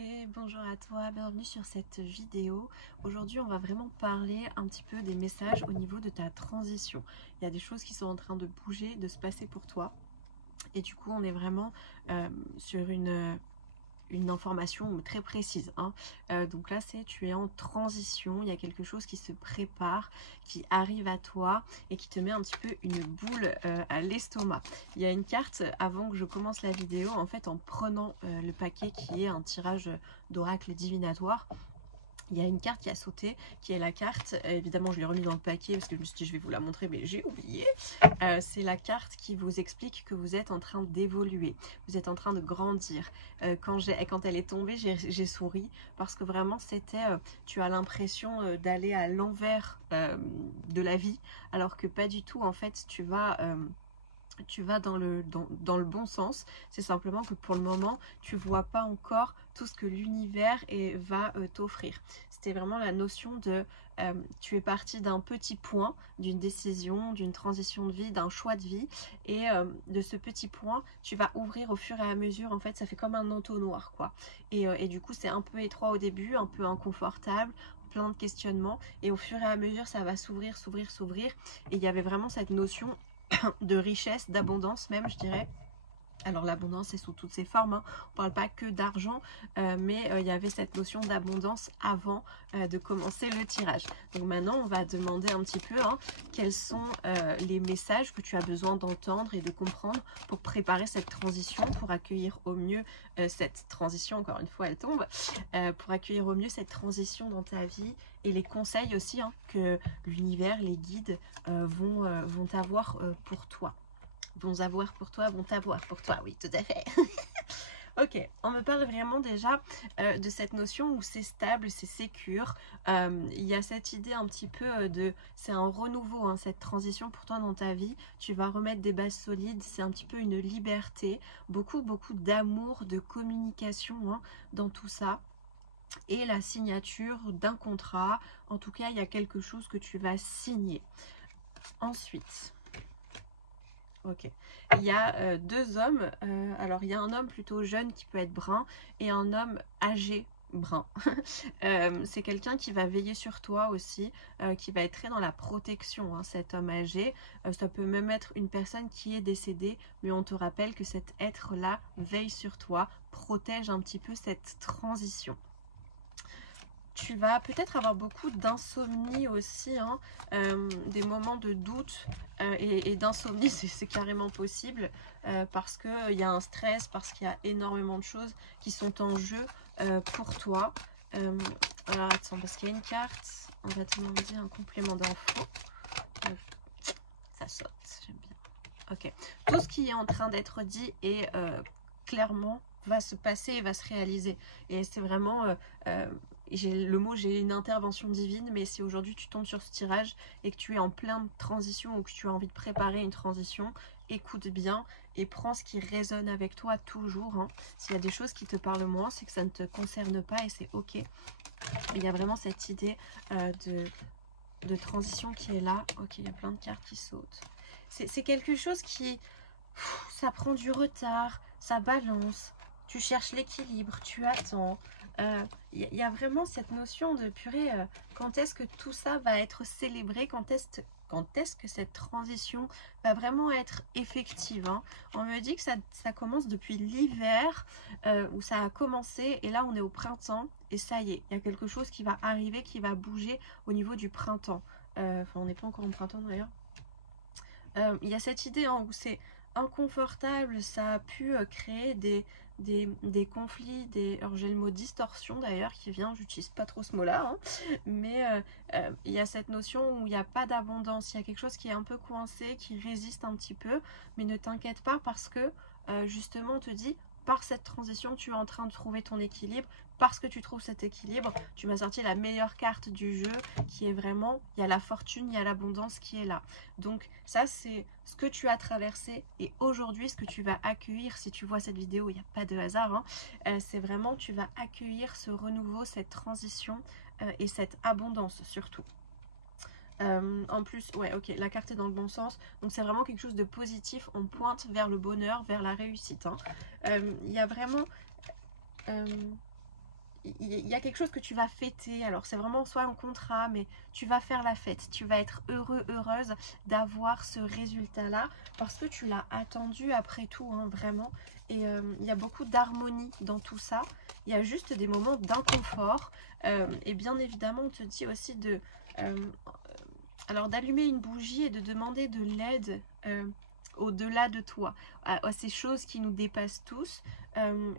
Et bonjour à toi, bienvenue sur cette vidéo. Aujourd'hui, on va vraiment parler un petit peu des messages au niveau de ta transition. Il y a des choses qui sont en train de bouger, de se passer pour toi. Et du coup, on est vraiment sur une information très précise, hein. Donc là, c'est tu es en transition, il y a quelque chose qui se prépare, qui arrive à toi et qui te met un petit peu une boule à l'estomac. Il y a une carte, avant que je commence la vidéo, en fait, en prenant le paquet qui est un tirage d'oracle divinatoire, il y a une carte qui a sauté, qui est la carte, évidemment je l'ai remis dans le paquet parce que je me suis dit je vais vous la montrer mais j'ai oublié. C'est la carte qui vous explique que vous êtes en train d'évoluer, vous êtes en train de grandir. Quand elle est tombée, j'ai souri parce que vraiment c'était, tu as l'impression d'aller à l'envers de la vie, alors que pas du tout. En fait tu vas dans dans le bon sens. C'est simplement que pour le moment, tu vois pas encore tout ce que l'univers va t'offrir. C'était vraiment la notion de tu es parti d'un petit point, d'une décision, d'une transition de vie, d'un choix de vie, et de ce petit point, tu vas ouvrir au fur et à mesure. En fait, ça fait comme un entonnoir, quoi. Et du coup, c'est un peu étroit au début, un peu inconfortable, plein de questionnements, et au fur et à mesure, ça va s'ouvrir, s'ouvrir, s'ouvrir. Et il y avait vraiment cette notion de richesse, d'abondance même, je dirais. Alors l'abondance c'est sous toutes ses formes, hein. On ne parle pas que d'argent, mais il y avait cette notion d'abondance avant de commencer le tirage. Donc maintenant on va demander un petit peu, hein, quels sont les messages que tu as besoin d'entendre et de comprendre pour préparer cette transition, pour accueillir au mieux cette transition, encore une fois elle tombe, pour accueillir au mieux cette transition dans ta vie, et les conseils aussi, hein, que l'univers, les guides vont avoir pour toi. Vont avoir pour toi, oui, tout à fait. Ok, on me parle vraiment déjà de cette notion où c'est stable, c'est sécure. Il y a cette idée un petit peu de... C'est un renouveau, hein, cette transition pour toi dans ta vie. Tu vas remettre des bases solides, c'est un petit peu une liberté. Beaucoup, beaucoup d'amour, de communication, hein, dans tout ça. Et la signature d'un contrat. En tout cas, il y a quelque chose que tu vas signer. Ensuite... Ok. Il y a deux hommes. Alors, il y a un homme plutôt jeune qui peut être brun et un homme âgé brun. C'est quelqu'un qui va veiller sur toi aussi, qui va être très dans la protection, hein, cet homme âgé. Ça peut même être une personne qui est décédée, mais on te rappelle que cet être-là veille sur toi, protège un petit peu cette transition. Tu vas peut-être avoir beaucoup d'insomnie aussi, hein, des moments de doute et d'insomnie, c'est carrément possible, parce qu'il y a un stress, parce qu'il y a énormément de choses qui sont en jeu pour toi. Alors attends, parce qu'il y a une carte, on va te demander un complément d'info. Ça saute, j'aime bien. Ok, tout ce qui est en train d'être dit et clairement va se passer et va se réaliser. Et c'est vraiment... j'ai une intervention divine, mais si aujourd'hui tu tombes sur ce tirage et que tu es en pleine transition ou que tu as envie de préparer une transition, écoute bien et prends ce qui résonne avec toi toujours, hein. S'il y a des choses qui te parlent moins, c'est que ça ne te concerne pas et c'est ok. Il y a vraiment cette idée de transition qui est là. Ok, il y a plein de cartes qui sautent. C'est quelque chose qui... Ça prend du retard, ça balance, tu cherches l'équilibre, tu attends. Y a vraiment cette notion de purée, quand est-ce que tout ça va être célébré, quand est-ce que cette transition va vraiment être effective, hein. On me dit que ça commence depuis l'hiver, où ça a commencé, et là on est au printemps, et ça y est, il y a quelque chose qui va arriver, qui va bouger au niveau du printemps. Enfin, on n'est pas encore en printemps d'ailleurs. Il y a cette idée, hein, où c'est inconfortable, ça a pu créer des conflits, alors j'ai le mot distorsion d'ailleurs qui vient, j'utilise pas trop ce mot-là, hein, mais il y a cette notion où il n'y a pas d'abondance, il y a quelque chose qui est un peu coincé, qui résiste un petit peu, mais ne t'inquiète pas parce que justement on te dit, par cette transition, tu es en train de trouver ton équilibre. Parce que tu trouves cet équilibre, tu m'as sorti la meilleure carte du jeu, qui est vraiment, il y a la fortune, il y a l'abondance qui est là. Donc ça, c'est ce que tu as traversé, et aujourd'hui, ce que tu vas accueillir. Si tu vois cette vidéo, il n'y a pas de hasard, hein, c'est vraiment, tu vas accueillir ce renouveau, cette transition et cette abondance surtout. En plus, ouais, ok, la carte est dans le bon sens, donc c'est vraiment quelque chose de positif, on pointe vers le bonheur, vers la réussite, hein. Il y a vraiment... il y a quelque chose que tu vas fêter. Alors c'est vraiment soit un contrat, mais tu vas faire la fête. Tu vas être heureux, heureuse d'avoir ce résultat-là parce que tu l'as attendu après tout, hein, vraiment. Et il y a beaucoup d'harmonie dans tout ça. Il y a juste des moments d'inconfort. Et bien évidemment, on te dit aussi de... alors d'allumer une bougie et de demander de l'aide au-delà de toi, à ces choses qui nous dépassent tous,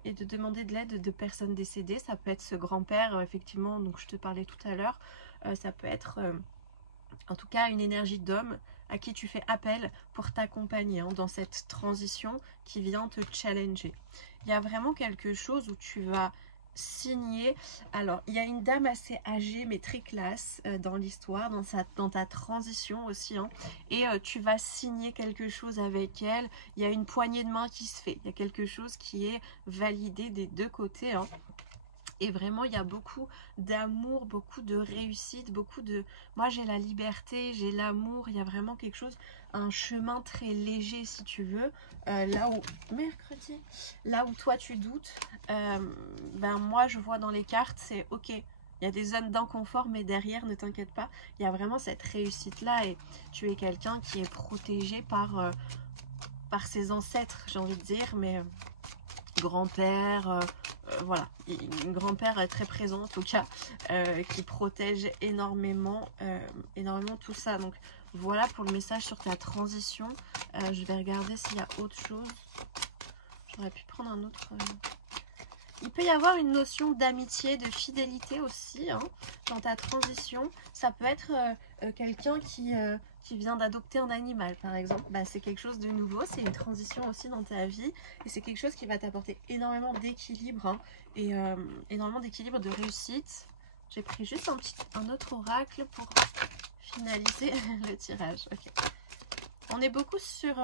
et de demander de l'aide de personnes décédées. Ça peut être ce grand-père, effectivement, donc je te parlais tout à l'heure. Ça peut être, en tout cas, une énergie d'homme à qui tu fais appel pour t'accompagner, hein, dans cette transition qui vient te challenger. Il y a vraiment quelque chose où tu vas signer. Alors, il y a une dame assez âgée mais très classe dans l'histoire, dans ta transition aussi, hein, et tu vas signer quelque chose avec elle. Il y a une poignée de main qui se fait. Il y a quelque chose qui est validé des deux côtés, hein. Et vraiment, il y a beaucoup d'amour, beaucoup de réussite, beaucoup de... Moi, j'ai la liberté, j'ai l'amour. Il y a vraiment quelque chose, un chemin très léger, si tu veux. Là où... Mercredi. Là où toi, tu doutes, ben moi, je vois dans les cartes, c'est OK. Il y a des zones d'inconfort, mais derrière, ne t'inquiète pas. Il y a vraiment cette réussite-là. Et tu es quelqu'un qui est protégé par ses ancêtres, j'ai envie de dire, mais... grand-père, voilà, un grand-père très présent en tout cas, qui protège énormément, énormément tout ça. Donc voilà pour le message sur ta transition. Je vais regarder s'il y a autre chose. J'aurais pu prendre un autre... Il peut y avoir une notion d'amitié, de fidélité aussi, hein, dans ta transition. Ça peut être quelqu'un qui vient d'adopter un animal, par exemple. Bah, c'est quelque chose de nouveau, c'est une transition aussi dans ta vie. Et c'est quelque chose qui va t'apporter énormément d'équilibre, hein, et énormément d'équilibre, de réussite. J'ai pris juste un autre oracle pour finaliser le tirage. Okay. On est beaucoup sur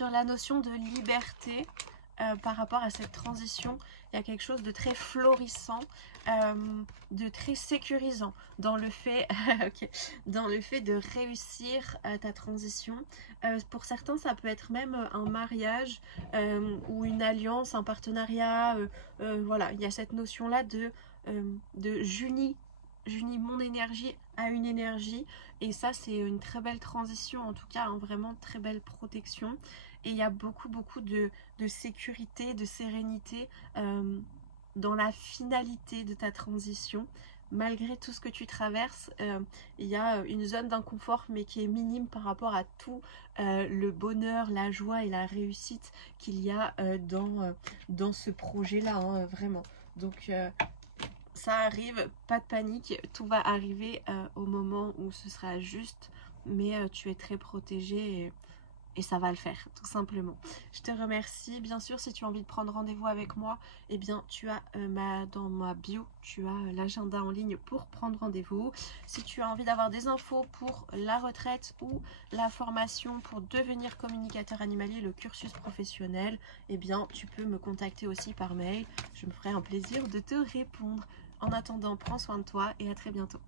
la notion de liberté. Par rapport à cette transition, il y a quelque chose de très florissant, de très sécurisant dans le fait, okay, dans le fait de réussir ta transition. Pour certains, ça peut être même un mariage ou une alliance, un partenariat. Voilà, il y a cette notion-là de j'unis mon énergie à une énergie, et ça c'est une très belle transition, en tout cas, hein, vraiment très belle protection. Et il y a beaucoup de sécurité, de sérénité dans la finalité de ta transition. Malgré tout ce que tu traverses, il y a une zone d'inconfort, mais qui est minime par rapport à tout le bonheur, la joie et la réussite qu'il y a dans ce projet-là, hein, vraiment. Donc, ça arrive, pas de panique, tout va arriver au moment où ce sera juste, mais tu es très protégé et ça va le faire, tout simplement. Je te remercie. Bien sûr, si tu as envie de prendre rendez-vous avec moi, eh bien, tu as dans ma bio, tu as l'agenda en ligne pour prendre rendez-vous. Si tu as envie d'avoir des infos pour la retraite ou la formation pour devenir communicateur animalier, le cursus professionnel, eh bien, tu peux me contacter aussi par mail. Je me ferai un plaisir de te répondre. En attendant, prends soin de toi et à très bientôt.